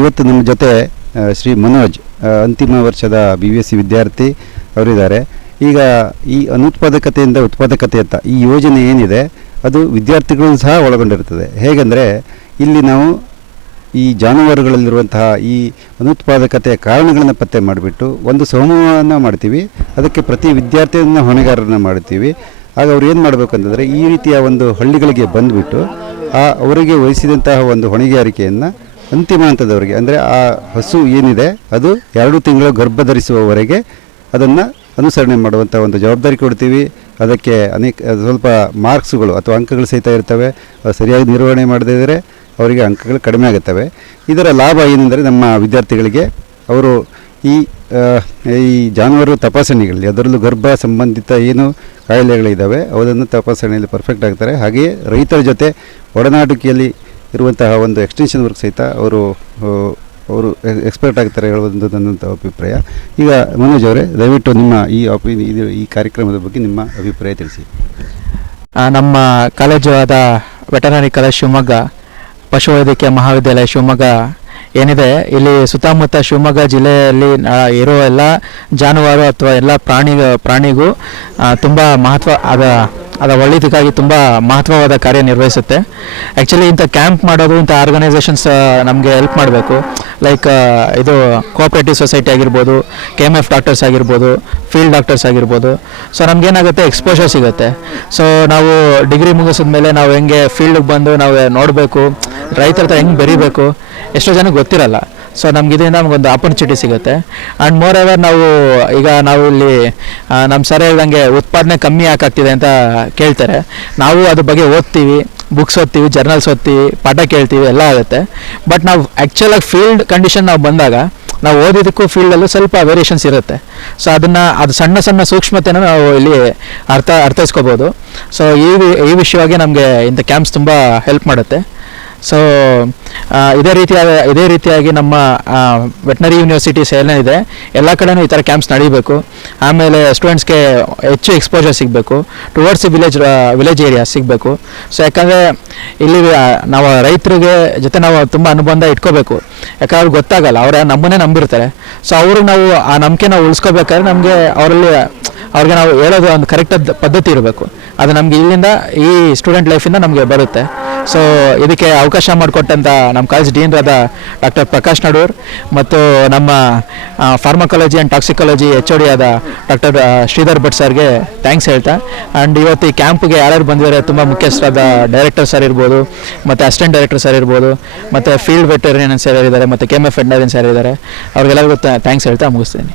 ಇವತ್ತು ನಮ್ಮ ಜೊತೆ ಶ್ರೀ ಮನೋಜ್ ಅಂತಿಮ ವರ್ಷದ BSc ವಿದ್ಯಾರ್ಥಿ ಅವರಿದ್ದಾರೆ. ಈಗ ಈ ಅನುತ್ಪಾದಕತೆಯಿಂದ ಉತ್ಪಾದಕತೆಯತ್ತ ಈ ಯೋಜನೆ ಏನಿದೆ ಅದು ವಿದ್ಯಾರ್ಥಿಗಳನ್ನು ಸಹ ಒಳಗೊಂಡಿರುತ್ತದೆ. ಹೇಗೆಂದರೆ ಇಲ್ಲಿ ನಾವು ಈ ಜಾನುವಾರುಗಳಲ್ಲಿರುವಂತಹ ಈ ಅನುತ್ಪಾದಕತೆಯ ಕಾರಣಗಳನ್ನು ಪತ್ತೆ ಮಾಡಿಬಿಟ್ಟು ಒಂದು ಸಮೂಹವನ್ನು ಮಾಡ್ತೀವಿ. ಅದಕ್ಕೆ ಪ್ರತಿ ವಿದ್ಯಾರ್ಥಿಯನ್ನು ಹೊಣೆಗಾರರನ್ನು ಮಾಡ್ತೀವಿ. ಆಗ ಅವ್ರು ಏನು ಮಾಡಬೇಕಂತಂದರೆ ಈ ರೀತಿಯ ಒಂದು ಹಳ್ಳಿಗಳಿಗೆ ಬಂದುಬಿಟ್ಟು ಅವರಿಗೆ ವಹಿಸಿದಂತಹ ಒಂದು ಹೊಣೆಗಾರಿಕೆಯನ್ನು ಅಂತಿಮ ಹಂತದವರೆಗೆ, ಅಂದರೆ ಆ ಹಸು ಏನಿದೆ ಅದು 2 ತಿಂಗಳು ಗರ್ಭ ಧರಿಸುವವರೆಗೆ ಅದನ್ನು ಅನುಸರಣೆ ಮಾಡುವಂಥ ಒಂದು ಜವಾಬ್ದಾರಿ ಕೊಡ್ತೀವಿ. ಅದಕ್ಕೆ ಸ್ವಲ್ಪ ಮಾರ್ಕ್ಸ್ಗಳು ಅಥವಾ ಅಂಕಗಳು ಸಹಿತ ಇರ್ತವೆ. ಸರಿಯಾಗಿ ನಿರ್ವಹಣೆ ಮಾಡದಿದ್ದರೆ ಅವರಿಗೆ ಅಂಕಗಳು ಕಡಿಮೆ ಆಗುತ್ತವೆ. ಇದರ ಲಾಭ ಏನೆಂದರೆ ನಮ್ಮ ವಿದ್ಯಾರ್ಥಿಗಳಿಗೆ ಅವರು ಈ ಜಾನುವಾರು ತಪಾಸಣೆಗಳಲ್ಲಿ ಅದರಲ್ಲೂ ಗರ್ಭ ಸಂಬಂಧಿತ ಏನು ಕಾಯಿಲೆಗಳಿದ್ದಾವೆ ಅದನ್ನು ತಪಾಸಣೆಯಲ್ಲಿ ಪರ್ಫೆಕ್ಟ್ ಆಗ್ತಾರೆ. ಹಾಗೆಯೇ ರೈತರ ಜೊತೆ ಒಡನಾಟಿಕೆಯಲ್ಲಿ ಇರುವಂತಹ ಒಂದು ಎಕ್ಸ್ಟೆನ್ಷನ್ ವರ್ಕ್ ಸಹಿತ ಅವರು ಎಕ್ಸ್ಪರ್ಟ್ ಆಗ್ತಾರೆ ಹೇಳುವುದು ನನ್ನ ಅಭಿಪ್ರಾಯ. ಈಗ ಮನೋಜ್ ಅವರೇ, ದಯವಿಟ್ಟು ನಿಮ್ಮ ಈ ಕಾರ್ಯಕ್ರಮದ ಬಗ್ಗೆ ನಿಮ್ಮ ಅಭಿಪ್ರಾಯ ತಿಳಿಸಿ. ನಮ್ಮ ಕಾಲೇಜು ಆದ ವೆಟರ್ನರಿ ಕಾಲೇಜ್ ಶಿವಮೊಗ್ಗ, ಪಶುವೈದ್ಯಕೀಯ ಮಹಾವಿದ್ಯಾಲಯ ಶಿವಮೊಗ್ಗ ಏನಿದೆ, ಇಲ್ಲಿ ಸುತ್ತಮುತ್ತ ಶಿವಮೊಗ್ಗ ಜಿಲ್ಲೆಯಲ್ಲಿ ಇರೋ ಎಲ್ಲ ಜಾನುವಾರು ಅಥವಾ ಎಲ್ಲ ಪ್ರಾಣಿಗೂ ತುಂಬ ಅದರ ಒಳ್ಳೆಯದಕ್ಕಾಗಿ ತುಂಬ ಮಹತ್ವವಾದ ಕಾರ್ಯನಿರ್ವಹಿಸುತ್ತೆ. ಆ್ಯಕ್ಚುಲಿ ಇಂಥ ಕ್ಯಾಂಪ್ ಮಾಡೋದು, ಇಂಥ ಆರ್ಗನೈಸೇಷನ್ಸ್ ನಮಗೆ ಹೆಲ್ಪ್ ಮಾಡಬೇಕು. ಲೈಕ್ ಇದು ಕೋಆಪ್ರೇಟಿವ್ ಸೊಸೈಟಿ ಆಗಿರ್ಬೋದು, KMF ಡಾಕ್ಟರ್ಸ್ ಆಗಿರ್ಬೋದು, ಫೀಲ್ಡ್ ಡಾಕ್ಟರ್ಸ್ ಆಗಿರ್ಬೋದು. ಸೊ ನಮಗೇನಾಗುತ್ತೆ, ಎಕ್ಸ್ಪೋಷರ್ ಸಿಗುತ್ತೆ. ಸೊ ನಾವು ಡಿಗ್ರಿ ಮುಗಿಸಿದ ಮೇಲೆ ನಾವು ಹೆಂಗೆ ಫೀಲ್ಡಿಗೆ ಬಂದು ನಾವು ನೋಡಬೇಕು, ರೈತರ ಹತ್ರ ಹೆಂಗೆ ಬೆರಿಬೇಕು, ಎಷ್ಟೋ ಜನಕ್ಕೆ ಗೊತ್ತಿರಲ್ಲ. ಸೊ ನಮ್ಗೆ ಇದರಿಂದ ನಮಗೊಂದು ಆಪರ್ಚುನಿಟಿ ಸಿಗುತ್ತೆ. ಆ್ಯಂಡ್ ಮೋರ್ ಎವರ್ ನಾವು ಇಲ್ಲಿ ನಮ್ಮ ಸರ್ ಹೇಳ್ದಂಗೆ ಉತ್ಪಾದನೆ ಕಮ್ಮಿ ಯಾಕಾಗ್ತಿದೆ ಅಂತ ಕೇಳ್ತಾರೆ. ನಾವು ಅದ್ರ ಬಗ್ಗೆ ಓದ್ತೀವಿ, ಬುಕ್ಸ್ ಓದ್ತೀವಿ, ಜರ್ನಲ್ಸ್ ಓದ್ತೀವಿ, ಪಾಠ ಕೇಳ್ತೀವಿ, ಎಲ್ಲ ಆಗುತ್ತೆ. ಬಟ್ ನಾವು ಆ್ಯಕ್ಚುಲಾಗಿ ಫೀಲ್ಡ್ ಕಂಡೀಷನ್ ನಾವು ಬಂದಾಗ ನಾವು ಓದಿದ್ದಕ್ಕೂ ಫೀಲ್ಡಲ್ಲೂ ಸ್ವಲ್ಪ ವೇರಿಯೇಷನ್ಸ್ ಇರುತ್ತೆ. ಸೊ ಅದು ಸಣ್ಣ ಸೂಕ್ಷ್ಮತೆನ ನಾವು ಇಲ್ಲಿ ಅರ್ಥೈಸ್ಕೋಬೋದು. ಸೊ ಈ ವಿಷಯವಾಗಿ ನಮಗೆ ಇಂಥ ಕ್ಯಾಂಪ್ಸ್ ತುಂಬ ಹೆಲ್ಪ್ ಮಾಡುತ್ತೆ. ಸೊ ಇದೇ ರೀತಿಯಾಗಿ ನಮ್ಮ ವೆಟನರಿ ಯೂನಿವರ್ಸಿಟೀಸ್ ಏನಿದೆ ಎಲ್ಲ ಕಡೆನೂ ಈ ಥರ ಕ್ಯಾಂಪ್ಸ್ ನಡೀಬೇಕು. ಆಮೇಲೆ ಸ್ಟೂಡೆಂಟ್ಸ್ಗೆ ಹೆಚ್ಚು ಎಕ್ಸ್ಪೋಜರ್ ಸಿಗಬೇಕು, ಟುವರ್ಡ್ಸ್ ವಿಲೇಜ್ ಏರಿಯಾ ಸಿಗಬೇಕು. ಸೊ ಯಾಕಂದರೆ ಇಲ್ಲಿ ನಾವು ರೈತರಿಗೆ ಜೊತೆ ನಾವು ತುಂಬ ಅನುಬಂಧ ಇಟ್ಕೋಬೇಕು. ಯಾಕಂದ್ರೆ ಅವ್ರಿಗೆ ಗೊತ್ತಾಗಲ್ಲ, ಅವರ ನಮ್ಮನ್ನೇ ನಂಬಿರ್ತಾರೆ. ಸೊ ಅವ್ರಿಗೆ ನಾವು ಆ ನಂಬಿಕೆ ನಾವು ಉಳಿಸ್ಕೋಬೇಕಾದ್ರೆ ಅವ್ರಿಗೆ ನಾವು ಹೇಳೋದು ಒಂದು ಕರೆಕ್ಟಾದ ಪದ್ಧತಿ ಇರಬೇಕು. ಅದು ನಮಗೆ ಇಲ್ಲಿಂದ ಈ ಸ್ಟೂಡೆಂಟ್ ಲೈಫಿಂದ ನಮಗೆ ಬರುತ್ತೆ. ಸೊ ಇದಕ್ಕೆ ಅವಕಾಶ ಮಾಡಿಕೊಟ್ಟಂಥ ನಮ್ಮ ಕಾಲೇಜ್ ಡೀನ್ರಾದ ಡಾಕ್ಟರ್ ಪ್ರಕಾಶ್ ನಡೂರ್ ಮತ್ತು ನಮ್ಮ ಫಾರ್ಮಕಾಲಜಿ ಆ್ಯಂಡ್ ಟಾಕ್ಸಿಕಾಲಜಿ HOD ಆದ ಡಾಕ್ಟರ್ ಶ್ರೀಧರ್ ಭಟ್ ಸರ್ಗೆ ಥ್ಯಾಂಕ್ಸ್ ಹೇಳ್ತಾ. ಆ್ಯಂಡ್ ಇವತ್ತು ಈ ಕ್ಯಾಂಪ್ಗೆ ಯಾರ್ಯಾರು ಬಂದಿದ್ದಾರೆ, ತುಂಬ ಮುಖ್ಯಸ್ಥರಾದ ಡೈರೆಕ್ಟರ್ ಸರ್ ಇರ್ಬೋದು, ಮತ್ತು ಅಸಿಸ್ಟೆಂಟ್ ಡೈರೆಕ್ಟರ್ ಸರ್ ಇರ್ಬೋದು, ಮತ್ತು ಫೀಲ್ಡ್ ವೆಟರ್ನರಿಯನ್ ಸರ್ ಇದ್ದಾರೆ, ಮತ್ತು KMF ವೆಟರ್ನರಿಯನ್ ಸರ್ ಇದ್ದಾರೆ. ಅವ್ರಿಗೆಲ್ಲರಿಗೂ ಥ್ಯಾಂಕ್ಸ್ ಹೇಳ್ತಾ ಮುಗಿಸ್ತೀನಿ.